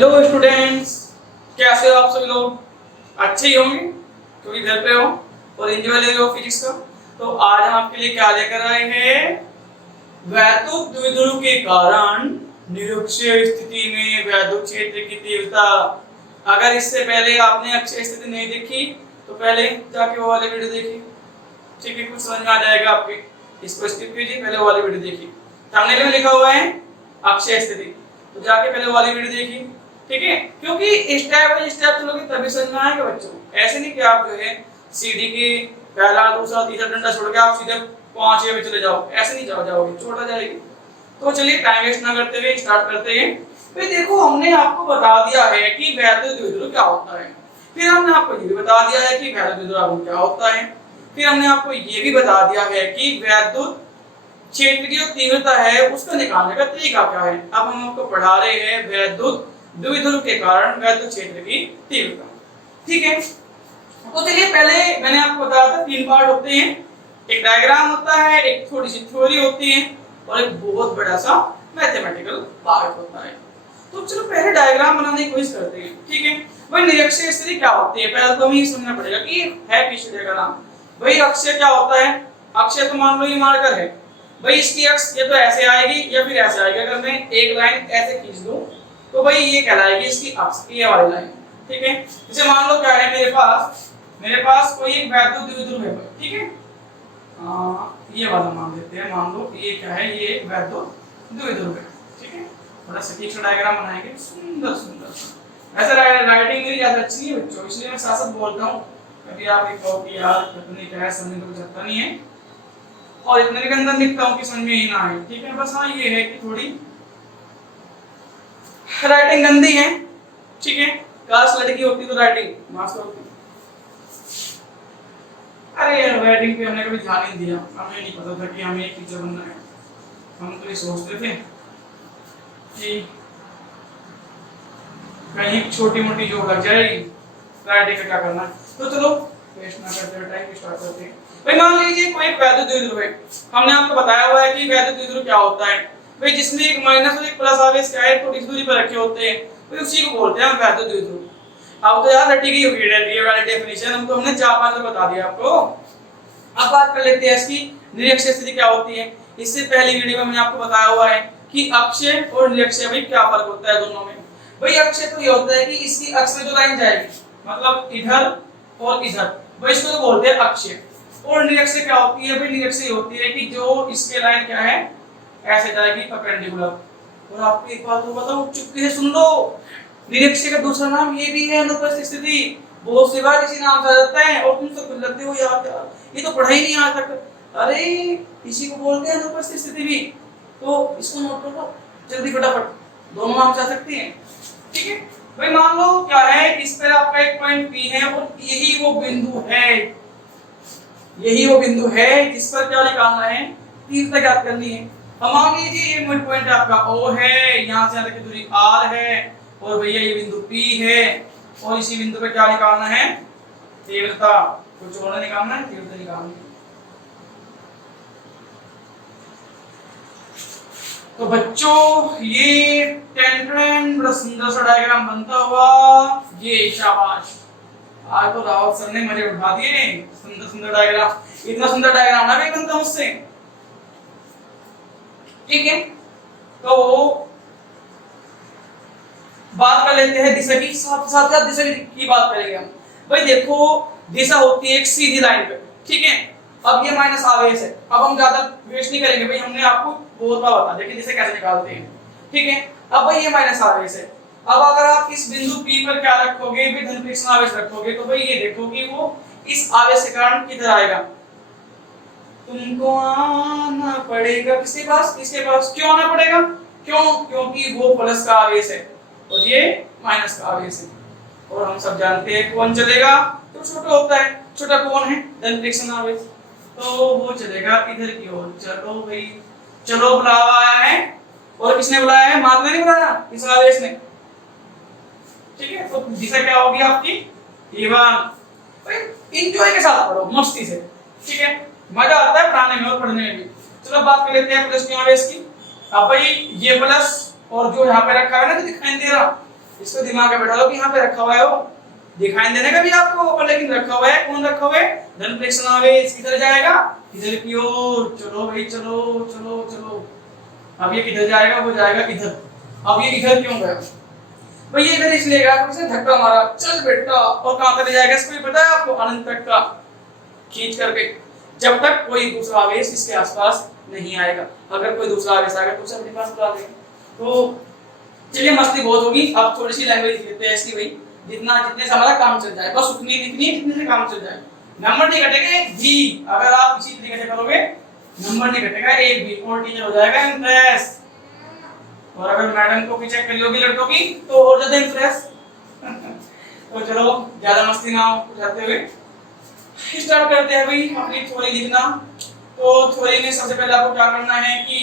Hello students, कैसे हो आप सभी लोग? अच्छे ही होंगे क्योंकि घर पे हो और एंजॉय ले रहे हो फिजिक्स का। तो आज हम आपके लिए क्या लेकर आए हैं? वैद्युत द्विध्रुव के कारण निरक्षीय स्थिति में वैद्युत क्षेत्र की तीव्रता। अगर इससे पहले आपने अक्षीय स्थिति नहीं देखी तो पहले जाके वो वाली वीडियो देखिए, ठीक है? कुछ समझ में आ जाएगा आपके। इसको स्किप कीजिए, पहले वो वाली वीडियो देखिए। थंबनेल में लिखा हुआ है अक्षीय स्थिति, तो जाके पहले वाली वीडियो देखिए, ठीक है? क्योंकि स्टेप बाय स्टेप चलोगे तभी समझ में आएगा बच्चों। ऐसे नहीं कि आप जो है सीढ़ी की पहला दूसरा तीसरा डंडा छोड़ के आप सीधे 5 पे चले जाओ, ऐसे नहीं जाओगे, छोटा जाएगी। तो चलिए टाइम वेस्ट ना करते हुए स्टार्ट करते हैं। भाई देखो, हमने आपको बता दिया है कि वैद्युत द्विध्रुव क्या होता है, फिर हमने आपको ये भी बता दिया है कि वैद्युत द्विध्रुव क्या होता है, फिर हमने आपको ये भी बता दिया है कि वैद्युत क्षेत्र की जो तीव्रता है उसको निकालने का तरीका क्या है। अब हम आपको पढ़ा रहे हैं वैद्युत द्विध्रुव के कारण वैद्युत क्षेत्र की तीव्रता, ठीक है? तो चलिए, पहले मैंने आपको बताया था 3 पार्ट होते हैं। एक डायग्राम होता है, एक थोड़ी सी थ्योरी होती है और एक बहुत बड़ा सा मैथमेटिकल पार्ट होता है। तो चलो पहले डायग्राम बनाने की कोशिश करते हैं, ठीक है? भाई निरक्षीय स्थिति क्या होती है, पहले तो हमें ये समझना पड़ेगा कि है किस डायग्राम। भाई अक्षय क्या होता है? अक्षय तो मान लो ये मार्कर है, भाई इसकी अक्ष ये तो ऐसे आएगी या फिर ऐसे आएगी। अगर मैं एक लाइन ऐसे खींच दूं तो भाई ये कहलाएगी इसकी अक्ष, ये वाली लाइन, ठीक है? जैसे मान लो क्या है, मेरे पास कोई एक वैद्युत द्विध्रुव है, ठीक है? ये वाला मान लेते हैं, मान लो ये क्या है, ये एक वैद्युत द्विध्रुव है, ठीक है? थोड़ा सटीक सा डायग्राम बनाएंगे, सुंदर सुंदर। ऐसा राइटिंग मेरी ज्यादा अच्छी है बच्चों, इसलिए मैं साथ साथ बोलता हूँ। कभी आप एक कहो कि यार कितनी क्या है, समझने को जाता नहीं है और इतने के अंदर लिखता हूँ कि समझ में ही ना आए, ठीक है? बस हाँ ये है कि थोड़ी राइटिंग गंदी है, ठीक है? काश लड़की होती तो राइटिंग मास्टर होती। अरे यार राइटिंग पे हमने कभी ध्यान नहीं दिया, हमें नहीं पता था कि हमें एक टीचर बनना है। हम तो ये सोचते थे कि कहीं छोटी मोटी जो लग जाएगी राइटिंग का क्या करना। तो चलो वेस्ट ना करते हुए टाइम स्टार्ट करते हैं। भाई मान लीजिए कोई एक वैद्युत द्विध्रुव है, हमने आपको बताया हुआ है कि वैद्युत द्विध्रुव क्या होता है। भाई जिसमें एक माइनस और एक प्लस आवेश क्या है तो इस दूरी पर रखे होते हैं, भाई उसी को बोलते हैं वैद्युत द्विध्रुव। अब तो यार रटी गई होगी ये वाली डेफिनेशन, हमको हमने 4-5 बार बता दिया आपको। अब बात कर लेते हैं इसकी निरक्षीय स्थिति क्या होती है। इससे पहली वीडियो में मैंने आपको बताया हुआ है कि अक्षय और निरक्षीय में क्या फर्क होता है दोनों में। भाई अक्षय तो ये होता है कि इसकी अक्ष में जो लाइन जाएगी, मतलब इधर और इधर, भाई इसको तो बोलते हैं अक्षय। और निरक्षीय क्या होती है? भाई निरक्षीय होती है कि जो इसके लाइन क्या है, ऐसे जाएगी परपेंडिकुलर। और आपको एक बात तो बताऊं, चुपके से सुन लो, निरक्षीय का दूसरा नाम ये भी है अनुपस्थित स्थिति। बहुत सी बार इसी नाम से आ जाता है और तुम सब लगते हो यार ये तो पढ़ा ही नहीं आज तक। अरे इसी को बोलते हैं अनुपस्थित स्थिति भी, तो इसको नोट कर लो जल्दी फटाफट, दोनों नाम से आ सकती हैं, ठीक है? भाई मान लो क्या है, इस पर आपका एक पॉइंट P है और यही वो बिंदु है जिस पर क्या निकालना है, तीव्रता ज्ञात करनी है। अब मान लीजिए ये मिड पॉइंट आपका O है, यहाँ से यहाँ तक की दूरी R है और भैया ये बिंदु P है और इसी बिंदु पे क्या निकालना है, तीव्रता। कुछ और निकालना है, तीव्रता निकालनी है। तो बच्चों ये बड़ा सुंदर सा डायग्राम बनता हुआ, ये शाबाश, आज तो रावत सर ने मजे उठा दिए। सुंदर सुंदर डायग्राम, इतना सुंदर डायग्राम ना भी बनता मुझसे, ठीक है? तो बात कर लेते हैं दिशा की, साथ साथ दिशा की बात करेंगे हम। भाई देखो दिशा होती है एक सीधी लाइन पे, ठीक है? अब ये माइनस आवेश है, अब हम ज्यादा वेस्ट नहीं करेंगे, भाई हमने आपको बहुत बार बता दिया कि दिशा कैसे निकालते हैं, ठीक है? अब भाई ये माइनस आवेश है, अब अगर आप इस बिंदु P पर क्या रखोगे, भी धनात्मक आवेश रखोगे, तो भाई ये देखो कि वो इस आवेश के कारण किधर आएगा, तुमको आना पड़ेगा किसके पास, इसके पास। क्यों आना पड़ेगा? क्यों? क्योंकि वो प्लस का आवेश है और ये माइनस का आवेश है, और हम सब जानते हैं कौन चलेगा तो छोटा होता है, छोटा कौन है, धनात्मक आवेश, तो वो चलेगा इधर की ओर। चलो भाई चलो, बुलावा आया है, और किसने बुलाया है? मात ने नहीं बुलाया, इस आवेश ने, ठीक है? तो दिशा क्या होगी आपकी, A1। भाई एंजॉय के साथ पढ़ो, मस्ती से, ठीक है? मजा आता है पढ़ाने में और पढ़ने में भी। चलो बात कर लेते हैं प्लस की आवेश की। अब भाई ये प्लस और जो यहाँ पे रखा है ना, तो दिखाई दे रहा, इसको दिमाग में बैठा लो कि यहाँ पे रखा हुआ है, वो दिखाई देने का भी आपको ऊपर, लेकिन रखा हुआ है। कौन रखा हुआ है? धन फ्रैक्शन आवेश किधर जाएगा? इधर की ओर। चलो भाई चलो चलो चलो। अब ये किधर जाएगा? वो जाएगा इधर। अब ये इधर क्यों गया भाई? ये इधर इसलिए गया क्योंकि धक्का मारा। चल बेटा, और कहां तक जाएगा इसको भी पता है आपको? अनंत तक का खींच करके, जब तक कोई दूसरा आवेश इसके आसपास नहीं आएगा। अगर कोई दूसरा आवेश आएगा तो उसे अपने पास बुला लेंगे। तो चलिए, मस्ती बहुत होगी, अब थोड़ी सी लैंग्वेज लेते हैं इसकी भाई, जितने से हमारा काम चल जाए, बस उतनी जितने से काम चल जाए। नंबर नहीं घटेगा एक भी, अगर आप इसी तरीके से करोगे नंबर नहीं घटेगा एक भी, और टीचर हो जाएगा इम्प्रेस। और अगर मैडम को भी चेक करियोगी लड़कों की तो और ज्यादा इम्प्रेस। तो चलो ज्यादा मस्ती ना करते हुए स्टार्ट करते हैं भाई अपनी थ्योरी लिखना। तो थ्योरी में सबसे पहले आपको क्या करना है कि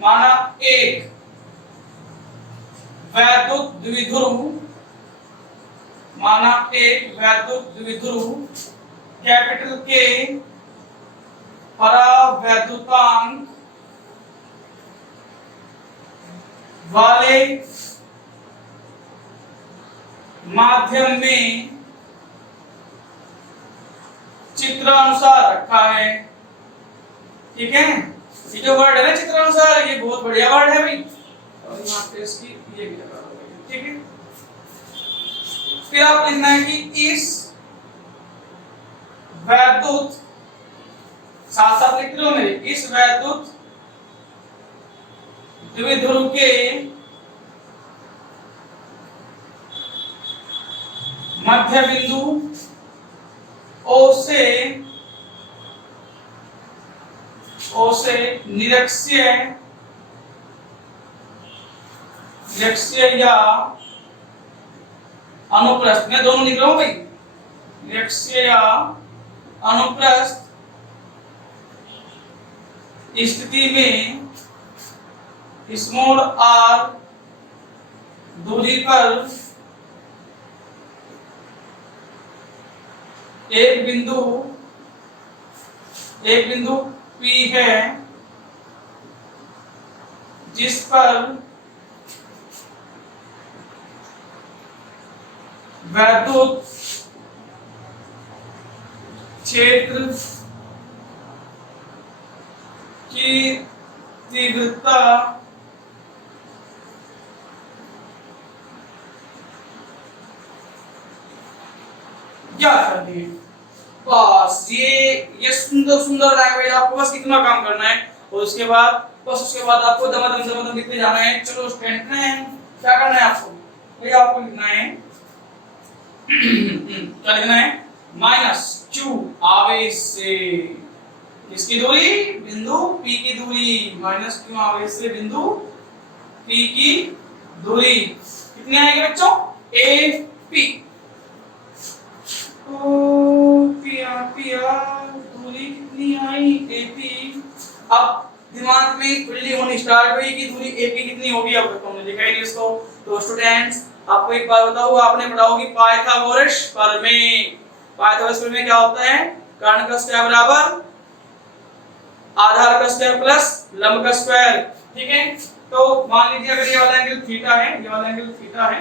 माना एक वैद्युत द्विध्रुव, माना एक वैद्युत द्विध्रुव कैपिटल के परावैद्युतांक वाले माध्यम में चित्रानुसार रखा है। ठीक है, ये जो वर्ड है ना चित्रानुसार, ये बहुत बढ़िया वर्ड है भाई, और यहाँ पे इसकी ये भी लगा हुआ है। ठीक है, फिर आप लिखना है कि इस वैद्युत, साथ साथ लिख लो मेरे, इस वैद्युत द्विध्रुव के मध्य बिंदु O से निरक्षीय या अनुप्रस्थ, मैं दोनों लिख रहा हूं भाई, निरक्षीय या अनुप्रस्थ स्थिति में स्मॉल r दूरी पर एक बिंदु P है जिस पर वैद्युत क्षेत्र की तीव्रता ज्ञात करनी है। बस ये सुंदर लैंग्वेज, आपको बस इतना काम करना है, और उसके बाद आपको दमादम लिखते जाना है। चलो स्टूडेंट ने क्या करना है आपको? भाई आपको लिखना है क्या लिखना है? -q आवेश से किसकी दूरी? बिंदु P की दूरी। -q आवेश से बिंदु P की दूरी कितनी आएगी बच्चों? AP। तो दूरी कितनी आई? AP। अब दिमाग में खुली होनी स्टार्ट हुई कि दूरी AP कितनी होगी। अब तक हमने लिखा ही नहीं इसको। तो स्टूडेंट्स, आपको एक बात बताऊं, आपने पढ़ा होगी पाइथागोरस प्रमेय। पाइथागोरस प्रमेय क्या होता है? कर्ण का स्क्वायर बराबर आधार का स्क्वायर प्लस लंब का स्क्वायर। ठीक है, तो मान लीजिए अगर ये वाला एंगल थीटा है, ये वाला एंगल थीटा है,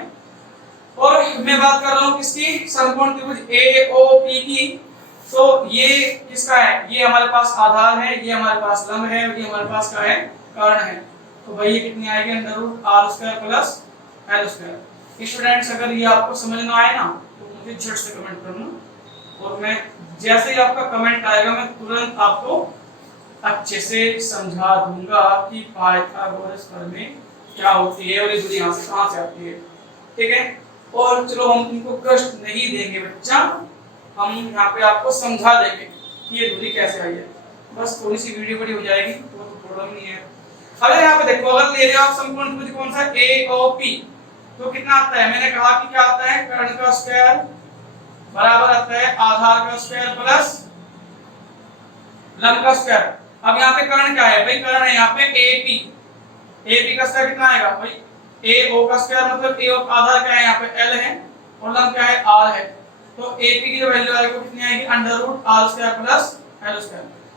और मैं बात कर रहा हूं किसकी? समकोण त्रिभुज AOP की। तो ये किसका है? ये हमारे पास आधार है, ये हमारे पास लंब है, ये हमारे पास क्या है? कर्ण है। तो भाई ये कितनी आएगी? √r² plus l²। स्टूडेंट्स, अगर ये आपको समझ में आए ना तो मुझे झट से कमेंट करना, और मैं जैसे ही आपका कमेंट आएगा मैं तुरंत आपको अच्छे से समझा दूंगा कि पाइथागोरस प्रमेय क्या होती है और ये दूरी यहाँ से कहाँ से आती है। ठीक है, और चलो हम तुमको कष्ट नहीं देंगे बच्चा, हम यहाँ पे आपको समझा देंगे कि ये दूरी कैसे आई है। बस थोड़ी सी वीडियो बड़ी हो जाएगी तो प्रॉब्लम नहीं है। अगर यहाँ पे देखो, अगर ले रहे हो आप समकोण त्रिभुज कौन सा? AOP, तो कितना आता है? मैंने कहा कि क्या आता है? कर्ण का स्क्वायर बराबर आता है आधार का स्क्वायर प्लस लंब का स्क्वायर। अब यहाँ पे कर्ण क्या है भाई? कर्ण है यहाँ पे AP का स्क्वायर कितना आएगा भाई? AO का स्क्वायर मतलब AO का आधार क्या है? यहाँ पे L है, और लंब क्या है? R है। तो AP की जो वैल्यू आएगी वो कितनी आएगी? √r² plus l²।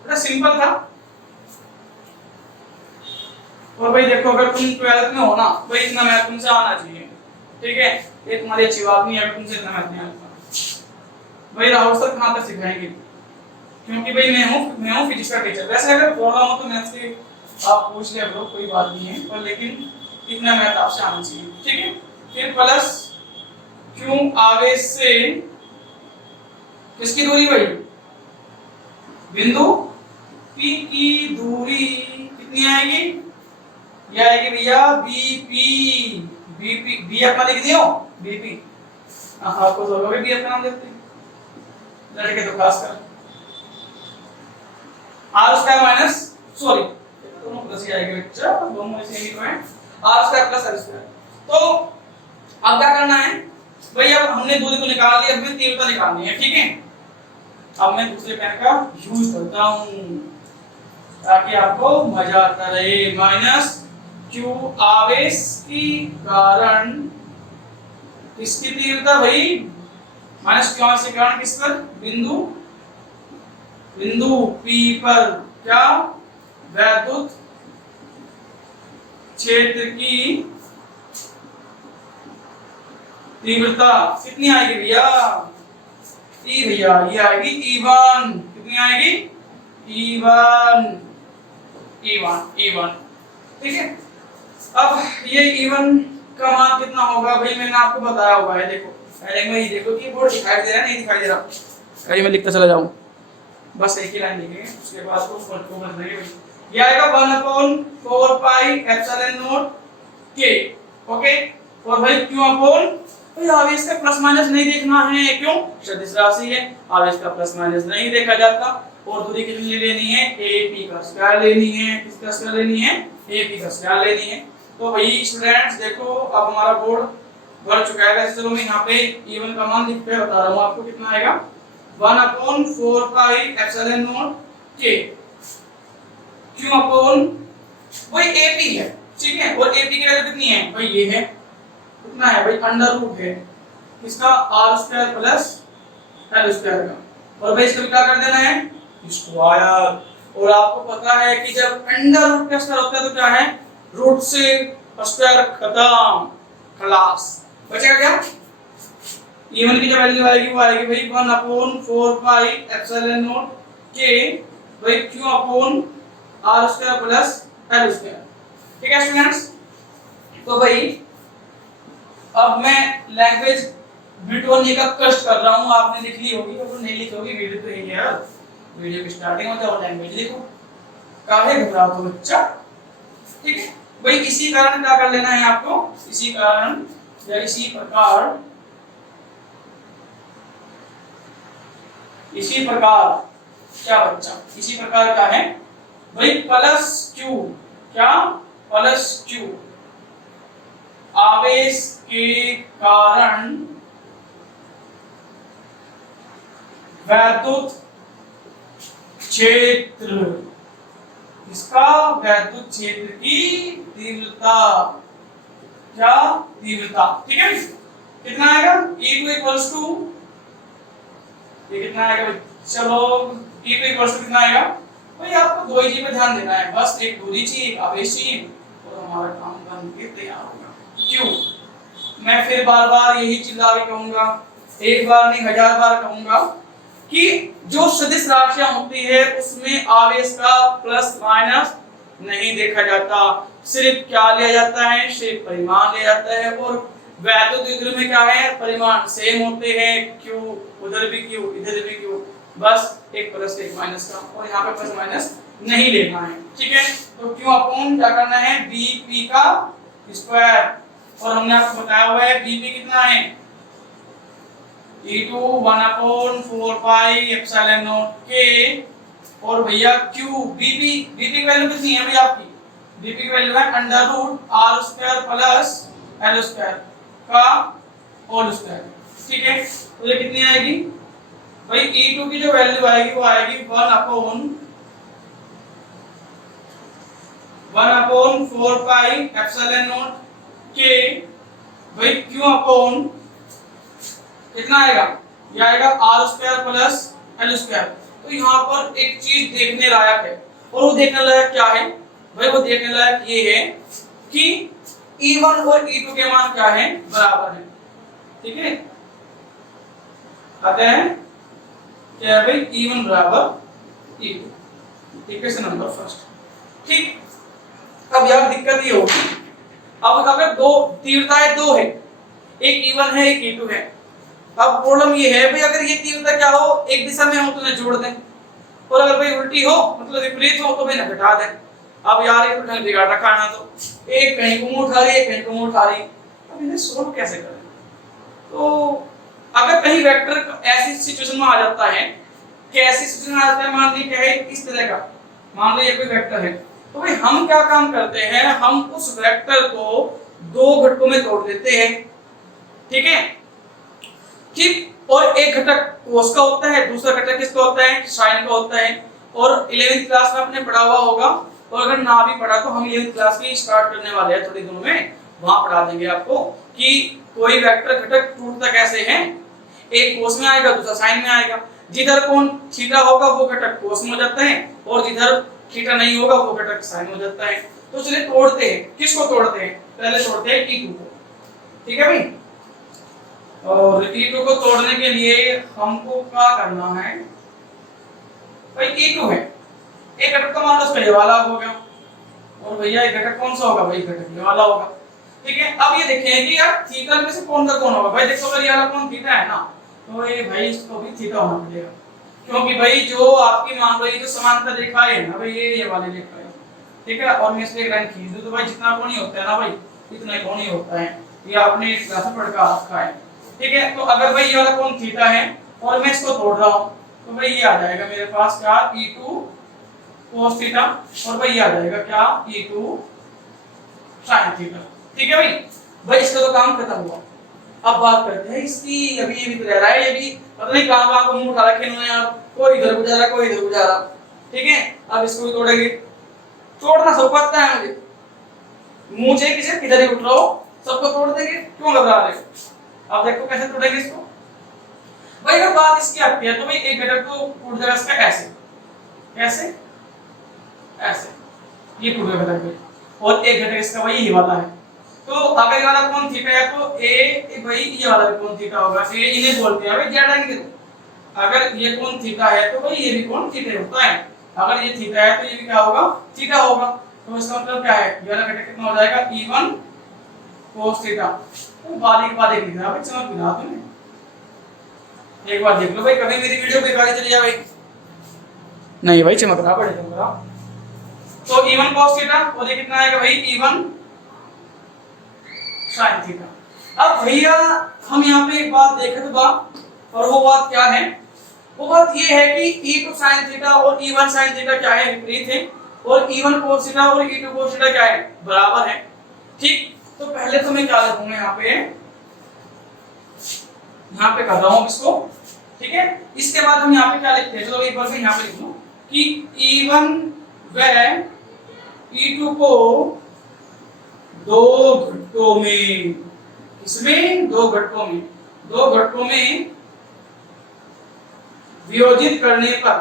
बड़ा सिंपल था। और भाई देखो अगर तुम 12th में हो ना भाई इतना मैथ तुमसे आना चाहिए, ठीक है, ये तुम्हारी अच्छी बात नहीं है अगर तुमसे इतना मैथ नहीं आता। भाई राहुल सर कहाँ तक सिखाएंगे, क्योंकि भाई मैं हूँ फिजिक्स का टीचर। वैसे अगर प्रॉब्लम हो तो मैथ्स की आप पूछ लिया करो, कोई बात नहीं है, पर लेकिन इतना मैथ आपसे आना चाहिए, ठीक है। फिर प्लस क्यों आवेश से किसकी दूरी भाई, बिंदु P की दूरी कितनी आएगी, ये आएगी भैया BP। बी अपना लिख दियो BP। आपको तो भी अपना नाम देते हैं लड़के तो खास कर आर स्क्वायर माइनस सॉरी दोनों प्लस ही आएगा बच्चा, दोनों में से ही तो है R square plus R square. तो अब क्या करना है भाई, अब हमने दूरी को निकाल ली, अब हमें तीव्रता निकालनी है, ठीक है। अब मैं दूसरे पेन का यूज करता हूं ताकि आपको मजा आता रहे। माइनस क्यू आवेश के कारण किसकी तीव्रता भाई, माइनस क्यू आवेश के कारण किस पर, बिंदु P पर क्या, वैद्युत क्षेत्र की तीव्रता कितनी आएगी भैया, E भैया, ये आएगी E1। कितनी आएगी E1, ठीक है। अब ये E1 का मान कितना होगा भाई, मैंने आपको बताया होगा है, देखो पहले में ही देखो कि बोर्ड दिखाई दे रहा है नहीं दिखाई दे रहा, कहीं मैं लिखता चला जाऊं, बस एक ही लाइन लिखेंगे उसके बाद को बदल देंगे भाई। ये आएगा 1/4 pi epsilon not k, okay. और भाई क्यों अपॉन, भाई आवेश का प्लस माइनस नहीं देखना है, क्यों, सदिश राशि है, आवेश का प्लस माइनस नहीं देखा जाता। और दूरी कितनी लेनी है, AP का स्क्वायर लेनी है, किसका स्क्वायर लेनी है, AP का स्क्वायर लेनी है। तो भाई स्टूडेंट्स देखो अब हमारा बोर्ड भर चुका है, वैसे चलो मैं यहाँ पे E1 का मान लिख के बता रहा हूँ आपको कितना आएगा, 1/4 पाई एप्सिलॉन नॉट k, क्यों अपॉन वही AP है, ठीक है। और AP की वैल्यू कितनी है भाई, ये है कितना है भाई, अंडर रूट है इसका R square plus L square का, और भाई इसको क्या कर देना है स्क्वायर। और आपको पता है कि जब अंडर रूट का स्क्वायर होता है तो क्या है, रूट से स्क्वायर खत्म, खलास, बचेगा क्या, E1 की जो वैल्यू आएगी वो आएगी भाई 1/4 पाई एप्सिलॉन नॉट k भाई q upon r square plus l square, ठीक है स्टूडेंट्स। तो भाई अब मैं लैंग्वेज ब्रिटोनिया का कष्ट कर रहा हूं, आपने लिख ली होगी, अगर नहीं लिखी होगी वीडियो तो यही है यार, वीडियो की स्टार्टिंग में तो लैंग्वेज लिखो, काहे घबरा दो बच्चा, ठीक है भाई। इसी कारण क्या कर लेना है आपको, इसी कारण या इसी प्रकार क्या बच्चा, इसी प्रकार क्या है भाई, प्लस क्यू, क्या प्लस क्यू आवेश के कारण वैद्युत क्षेत्र, इसका वैद्युत क्षेत्र की तीव्रता, क्या तीव्रता, ठीक है। कितना आएगा E2 इक्वल्स टू, ये कितना आएगा चलो E2 इक्वल्स टू कितना आएगा भाई, आपको दो ही चीज पे ध्यान देना है, बस एक दूरी चाहिए एक आवेश चाहिए और हमारा काम बन के तैयार होगा। क्यों मैं फिर बार बार यही चिल्ला के कहूंगा, एक बार नहीं 1000 बार कहूंगा कि जो सदिश राशियां होती है उसमें आवेश का प्लस माइनस नहीं देखा जाता, सिर्फ क्या लिया जाता है, सिर्फ परिमाण लिया जाता है। और वैद्युत युग्म में क्या है, परिमाण सेम होते हैं, क्यू उधर भी क्यू इधर भी क्यू, बस एक प्लस एक माइनस का, और यहाँ पे प्लस माइनस नहीं लेना है, ठीक है। तो क्यू अपॉन क्या करना है BP का स्क्वायर, और हमने आपको बताया हुआ है BP कितना है E2 1/4 pi epsilon not k, और भैया Q BP की वैल्यू कितनी है भैया आपकी, BP की वैल्यू है under root r square plus l square का होल स्क्वायर, ठीक है। तो ये कितनी आएगी भाई, E2 की जो वैल्यू आएगी वो आएगी 1/4 पाई एप्सिलॉन नॉट k भाई Q अपॉन कितना आएगा, ये आएगा r square plus l square. तो यहाँ पर एक चीज देखने लायक है, और वो देखने लायक क्या है भाई वो देखने लायक ये है कि E1 और E2 के मान क्या है, बराबर है। ठीक है, आते हैं क्या है भाई, E1 बराबर E2। Equation number first. ठीक, अब यार दिक्कत ये होगी, अब अगर दो तीव्रताएं दो है, एक E1 है एक E2 है, अब प्रॉब्लम ये है भाई अगर ये तीव्रता क्या हो, एक दिशा में हो तो उन्हें जोड़ दें, और अगर भाई उल्टी हो मतलब विपरीत हो तो भाई ना घटा दें। अब यार ये तो ढंग बिगाड़ रखा है ना, तो एक कहीं को मुंह उठा रही है, एक कहीं को मुंह उठा रही है, अब इन्हें सोल्व कैसे करें? तो अगर कहीं वेक्टर ऐसी सिचुएशन में आ जाता है, कैसी सिचुएशन आ जाता है, मान लीजिए क्या है इस तरह का, मान लीजिए कोई वेक्टर है, तो भाई हम क्या काम करते हैं, हम उस वेक्टर को दो घटकों में तोड़ देते हैं। ठीक है, ठीक, और एक घटक कोस का होता है, दूसरा घटक किसका होता है, साइन का होता है। और 11th क्लास में आपने पढ़ा हुआ होगा, और अगर ना भी पढ़ा तो हम 11th क्लास की स्टार्ट करने वाले हैं थोड़ी दिनों में, वहां पढ़ा देंगे आपको कि कोई वेक्टर घटक टूटता कैसे है, एक कोस में आएगा दूसरा साइन में आएगा, जिधर कोण थीटा होगा वो घटक कोस में हो जाता है, और जिधर थीटा नहीं होगा वो घटक साइन हो जाता है। तो चलिए तोड़ते हैं, किसको तोड़ते हैं, पहले तोड़ते हैं E2 को। ठीक है भाई, और E2 को तोड़ने के लिए हमको क्या करना है, भाई E2 है, एक घटक तो मान लो उसका ये वाला हो गया, और भैया एक घटक कौन सा होगा, भाई घटक ये वाला होगा। ठीक है, अब ये देखें कि यार थीटा में से कौन सा कौन होगा, भाई देखो अगर ये वाला कौन थीटा है ना, तो ये भाई इसको भी थीटा होना पड़ेगा, क्योंकि भाई जो आपकी मान लो ये जो समांतर रेखा है ना भाई, ये वाली रेखा है। ठीक है, और मैं इसलिए लाइन खींच दूं तो भाई जितना कोण ही होता है ना भाई, इतना कोण ही होता है, ये आपने इस क्लास में पढ़ कर रखा है। ठीक है, तो अगर भाई ये वाला कोण थीटा है और मैं इसको तोड़ रहा हूं, तो भाई ये आ जाएगा मेरे पास क्या, E2 cos थीटा, और भाई ये आ जाएगा क्या, E2 sin थीटा। ठीक है भाई इसका तो काम खत्म हुआ। अब बात करते हैं इसकी, अभी ये भी तो रह रहा है, ये भी पता नहीं कहां को मुंह उठा रखे इन्होंने यार, कोई इधर को जा रहा कोई इधर को जा रहा। ठीक है, अब इसको भी तोड़ेंगे, तोड़ना सबको आता है मुझे, मुंह से किसे किधर ही उठ रहा हो सबको तोड़ देंगे, क्यों घबरा रहे हो। अब देखो कैसे तोड़ेंगे इसको। भाई अगर बात इसकी आती है तो भाई एक घटक तो टूट जाएगा इसका ऐसे, कैसे, ऐसे, ये टूट गया घटक, और एक घटक इसका भाई ये वाला है। तो अगर ये वाला कोण थीटा है तो ए भाई ये वाला भी कोण थीटा होगा, ए इन्हें बोलते हैं भाई जेड एंगल। अगर ये कोण थीटा है तो भाई ये भी कोण थीटा होता है, अगर ये थीटा है तो ये भी क्या होगा, थीटा होगा। तो इसका मतलब क्या है, ये वाला घटक कितना हो जाएगा, E1 cos थीटा। तो बारीक लिखना भाई, चमक बिना तुमने एक बार देख लो भाई, कभी मेरी वीडियो बेकार चली जाए भाई, नहीं भाई चमकना पड़ेगा। तो E1 cos थीटा, और ये कितना आएगा भाई, E1 sin थीटा। अब भैया हम यहाँ पे एक बात देखें तो बात, और वो बात क्या है, वो बात ये है कि E2 sin थीटा और E1 sin थीटा क्या है, विपरीत है, और E1 cos थीटा और E2 cos थीटा क्या है, बराबर है। ठीक, तो पहले तो मैं क्या लिखूंगा यहाँ पे कर रहा हूँ इसको। ठीक है, इसके बाद हम यहाँ पे क्या लिखते हैं, चलो एक बार मैं यहाँ पे लिख लूं कि E1 व E2 को दो घटकों में, किसमें, दो घटकों में वियोजित करने पर,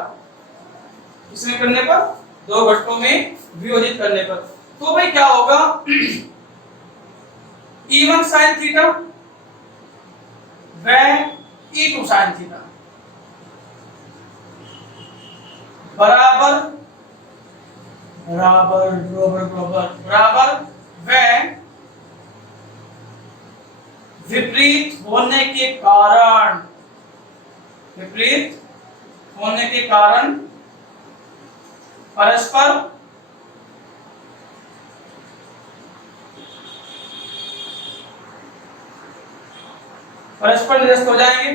किसमें करने पर, दो घटकों में वियोजित करने पर, तो भाई क्या होगा, E1 sin थीटा व E2 sin थीटा बराबर व विपरीत होने के कारण परस्पर निरस्त हो जाएंगे।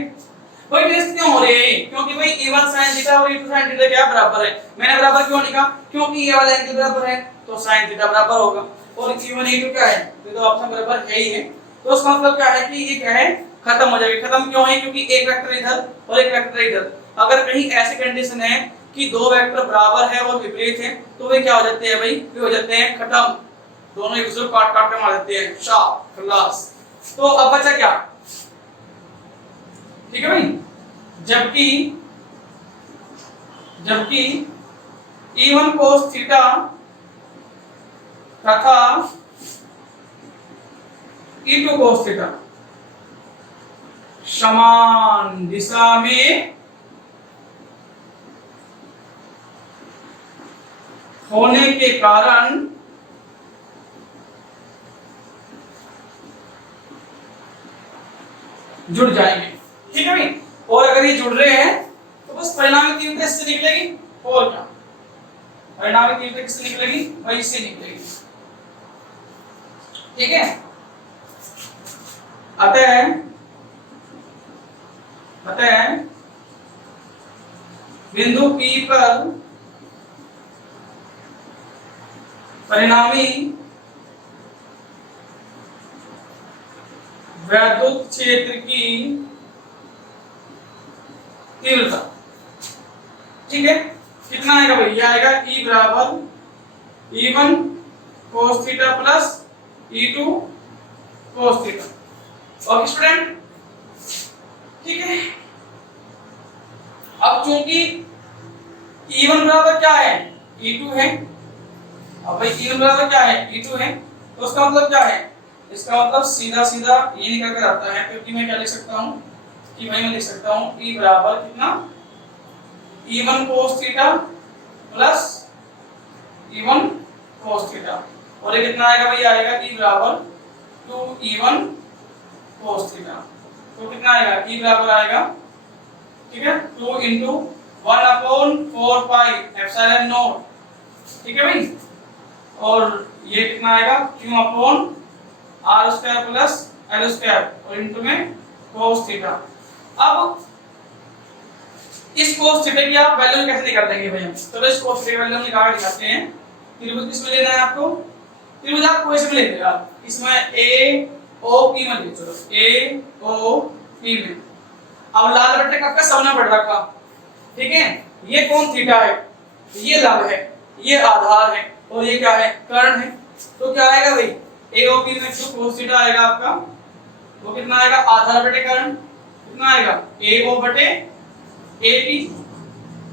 भाई निरस्त क्यों हो रहे हैं, क्योंकि भाई E1 sin थीटा और E2 sin थीटा क्या बराबर है। मैंने बराबर क्यों लिखा, क्योंकि ये वाला एंगल बराबर है तो sin थीटा बराबर होगा, और E1 E2 क्या है, ये तो ऑप्शन बराबर है ही है। तो उसका मतलब क्या है कि ये क्या है, खत्म हो जाएगा। खत्म क्यों है, क्योंकि एक वेक्टर इधर और एक वेक्टर इधर। अगर कहीं ऐसी कंडीशन है कि दो वेक्टर बराबर है और विपरीत है तो वे क्या हो जाते हैं भाई, वे हो जाते हैं खत्म, दोनों एक दूसरे को काट काट के मार देते हैं, शाप खलास। तो अब बचा क्या, ठीक है भाई, जबकि E1 cos थीटा तथा E2 cos थीटा समान दिशा में होने के कारण जुड़ जाएंगे। ठीक है भाई। और अगर ये जुड़ रहे हैं तो बस परिणामी तीव्रता इससे निकलेगी और क्या, परिणामी तीव्रता किससे निकलेगी, वही से निकलेगी। ठीक है। अतः बिंदु P पर परिणामी वैद्युत क्षेत्र की तीव्रता, ठीक है, कितना आएगा भाई, ये आएगा E बराबर E1 cos theta plus E2 cos theta. Okay student, ठीक है। अब चूंकि E1 बराबर क्या है, E2 है। अब भाई E1 बराबर क्या है, E2 है, तो उसका मतलब क्या है, इसका मतलब सीधा सीधा ये निकल कर आता है, क्योंकि मैं क्या लिख सकता हूँ कि भाई मैं लिख सकता हूँ E बराबर कितना, E1 cos theta plus E1 cos theta, और ये कितना आएगा भाई, आएगा E बराबर 2E1 cos थीटा। तो कितना आएगा, E बराबर आएगा, ठीक है, 2 इंटू 1/4 पाई एप्सिलॉन नॉट, ठीक है भाई, और ये कितना आएगा Q upon R square plus L square और इनटू में cos थीटा। अब इस cos थीटा की आप वैल्यू कैसे निकाल देंगे भाई हम, तो इस cos थीटा की वैल्यू निकाल दिखाते हैं। त्रिभुज किसमें लेना है आपको, त्रिभुज आपको इसमें ले लेगा, इसमें A O P में ले, चलो A O P में। अब लाल बट्टे का सामने बढ़ रखा, ठीक है, ये कौन थीटा है, ये लंब है, ये आधार है, और ये क्या है, कर्ण है। तो क्या आएगा भाई, AOP में जो cos थीटा आएगा आपका, वो कितना आएगा, आधार बटे कर्ण, कितना आएगा AO बटे AP,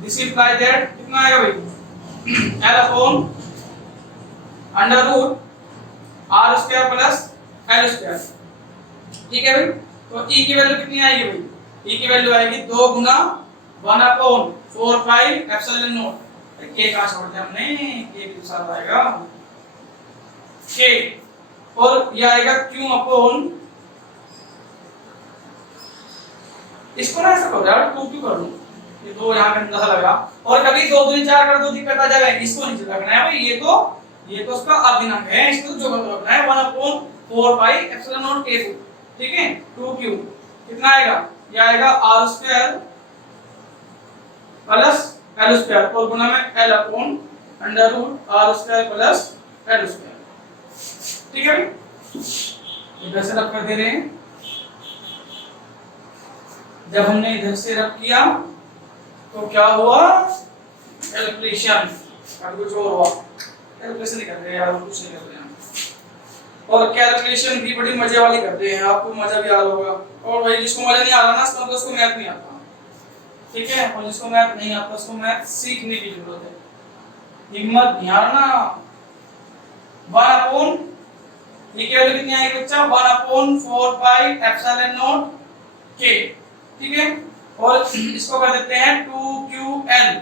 दिस इंप्लाई दैट कितना आएगा भाई L upon under root R square plus L square. ठीक है भाई। तो E की वैल्यू कितनी आएगी भाई, E की वैल्यू आएगी 2 गुना 1/4 पाई एप्सिलॉन नॉट, K कहां छोड़ते हैं हमने, K के साथ आएगा K, और ये आएगा Q अपॉन, इसको ना ऐसा करो यार, 2 क्यों कर लूं, ये दो यहां पे अंदाजा लगा, और कभी 2 2 4 कर दो दिक्कत आ जाएगा, इसको नीचे रखना है भाई, ये तो उसका अभिनव है, इसको जो रखना है 1/4 पाई एप्सिलॉन नॉट K2, ठीक है, 2Q कितना आएगा, ये आएगा R square plus L square और गुना में L upon under root R square plus L square. ठीक है, इधर से रब कर दे रहे हैं, जब हमने इधर से रब किया तो क्या हुआ, कैलकुलेशन, अब कुछ और हुआ, कैलकुलेशन नहीं कर रहे यार, कुछ नहीं कर रहे हैं, और कैलकुलेशन भी बड़ी मजे वाली करते हैं, आपको मजा भी आ रहा होगा, और भाई जिसको मजा नहीं आ रहा ना, उसको उसको मैथ नहीं आता, ठीक है, और जिसको मैथ नहीं आता उसको मैथ सीखने की जरूरत है, हिम्मत ध्यान ना। 1/, ये की वैल्यू कितनी आएगी बच्चा, 1/4 पाई एप्सिलॉन नॉट K, ठीक है, और इसको कर देते हैं 2QL।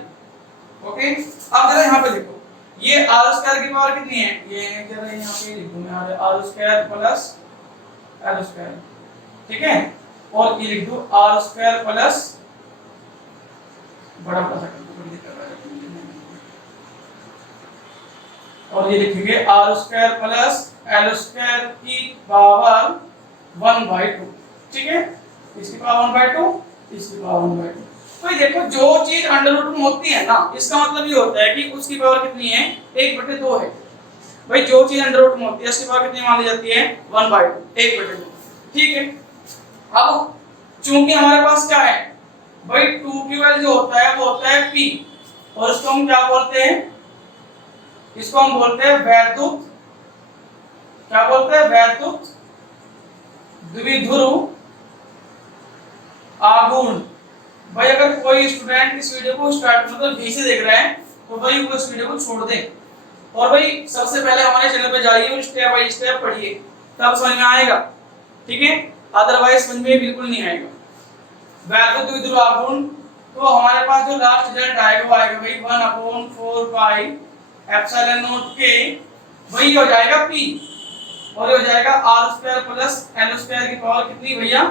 ओके, अब जरा यहाँ पे देखो, ये R स्क्वायर की पावर कितनी है, ये जरा यहाँ पे लिखूं मैं, R square plus L square, ठीक है, और ये लिख दूं R स्क्वायर प्लस, बड़ा पता और ये लिखेंगे R square plus L square की पावर 1/2, ठीक है, इसकी पावर 1/2, इसकी पावर 1/2। तो ये देखो, जो चीज अंडर रूट में होती है ना, इसका मतलब ये होता है कि उसकी पावर कितनी है, 1/2 है भाई, जो चीज अंडर रूट में होती है उसकी पावर कितनी मानी जाती है, 1/2, 1/2, ठीक है। अब चूंकि हमारे पास क्या है भाई, 2QL जो होता है वो होता है P, और इसको हम क्या बोलते हैं, इसको हम बोलते हैं वैद्युत, क्या बोलते हैं, वैद्युत द्विध्रुव आघूर्ण। भाई अगर कोई स्टूडेंट इस वीडियो को स्टार्ट मतलब भी से देख रहा है तो भाई वो इस वीडियो को छोड़ दे, और भाई सबसे पहले हमारे चैनल पे जाइए, स्टेप बाय स्टेप पढ़िए, तब समझ में आएगा, ठीक है, अदरवाइज समझ में बिल्कुल नहीं आएगा। वैद्युत विद्युत आघूर्ण, तो हमारे पास जो लास्ट रिजल्ट आएगा वो आएगा भाई 1/4 पाई एप्सिलॉन नॉट के, वही हो जाएगा P, और ये हो जाएगा r² प्लस l² की पावर कितनी भैया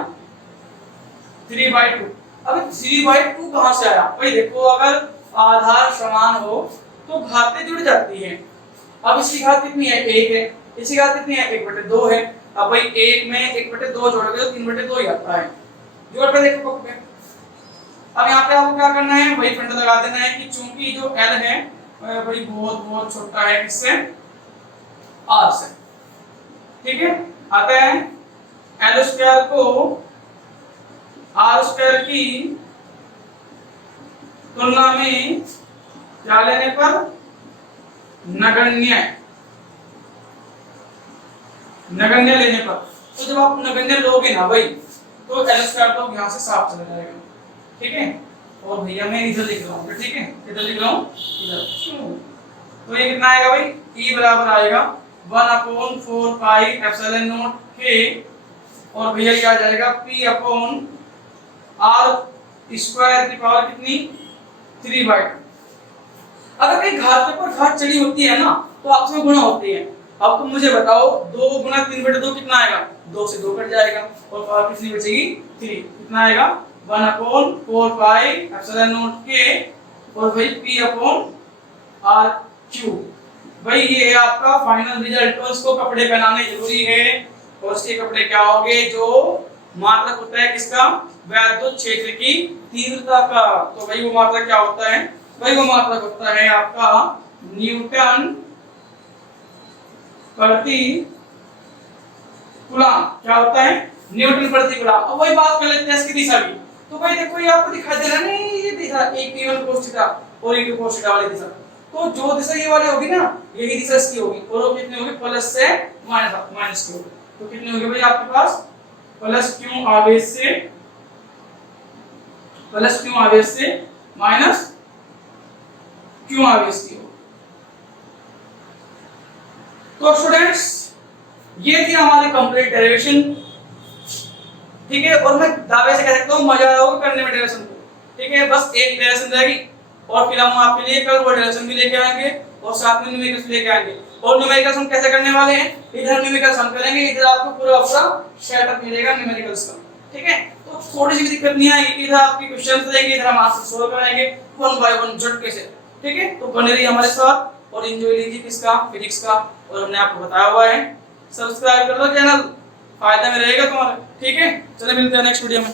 3/2। अब 3/2 कहां से आया भाई? देखो अगर आधार समान हो तो घातें जुड़ जाती हैं। अब इसकी घात कितनी है? 1 है, इसकी घात कितनी है? 1/2 है। अब भाई 1 में 1/2 जोड़ोगे तो 3/2 ही आता है। जोड़ पे देखो पे। अब यहाँ पे आपको क्या करना है? वही फंडा लगा देना है कि चूंकि जो L है भाई बहुत बहुत छोटा है किससे? R से, ठीक है। आता है l² को r² की तुलना में क्या लेने पर? नगण्य लेने पर। तो जब आप नगण्य लोगे ना भाई तो l² तो यहाँ से साफ चला जाएगा, ठीक है। और भैया मैं इधर लिख रहा हूँ, ठीक है, इधर लिख रहा हूँ इधर। तो ये कितना आएगा भाई? E बराबर आएगा 1/4 पाई एप्सिलॉन नॉट के, और भैया ये आ जाएगा P अपॉन r² की पावर कितनी 3/2। अगर कहीं घात के ऊपर घात चढ़ी होती है ना तो आपस में गुणा होती है। अब तुम मुझे बताओ 2 गुना 3/2 कितना आएगा? 2 से 2 कट जाएगा और पावर कितनी बचेगी? 3। कितना आएगा? 1/4 पाई एप्सिलॉन नॉट के, और भाई P अपॉन r³ भाई ये है आपका फाइनल रिजल्ट। और इसको कपड़े पहनाने जरूरी है, और इसके कपड़े क्या होंगे? जो मात्रक होता है किसका? वैद्युत क्षेत्र की तीव्रता का। तो भाई वो मात्रक क्या होता है? भाई वो मात्रक होता है आपका न्यूटन प्रति कूलम। क्या होता है? न्यूटन प्रति कूलम। अब वही बात कर लेते हैं इसकी दिशा की। तो भाई देखो ये आपको दिखाई दे रहा है नहीं, ये दिशा एक P1 cos थीटा और E2 cos थीटा वाली दिशा। तो जो दिशा ये वाली होगी ना, यही दिशा इसकी होगी, और वो कितनी होगी? प्लस से माइनस की होगी। तो कितनी होगी भाई आपके पास? प्लस क्यों आवेश से माइनस क्यों आवेश की हो। तो स्टूडेंट्स ये थी हमारी कंप्लीट डेरिवेशन, ठीक है। और मैं दावे से कह सकता हूँ मजा आया होगा करने में डेरिवेशन को, ठीक है। बस एक डेरिवेशन रहेगी और फिर हम आपके लिए कल वो डेरिवेशन भी लेके आएंगे और साथ में न्यूमेरिकल्स लेके आएंगे। और न्यूमेरिकल्स हम कैसे करने वाले हैं? इधर न्यूमेरिकल्स हम करेंगे, इधर आपको पूरा सेटअप मिलेगा न्यूमेरिकल्स का, ठीक है। तो थोड़ी सी भी दिक्कत नहीं आएगी, इधर आपकी क्वेश्चंस रहेंगे, इधर हम आंसर सोल्व कराएंगे 1 बाय 1 झटके से, ठीक है। तो बने रहिए हमारे साथ और एंजॉय लीजिए किसका? फिजिक्स का। और हमने आपको बताया हुआ है, सब्सक्राइब कर लो चैनल, फायदा में रहेगा तुम्हारा, ठीक है। चलो मिलते हैं नेक्स्ट वीडियो में।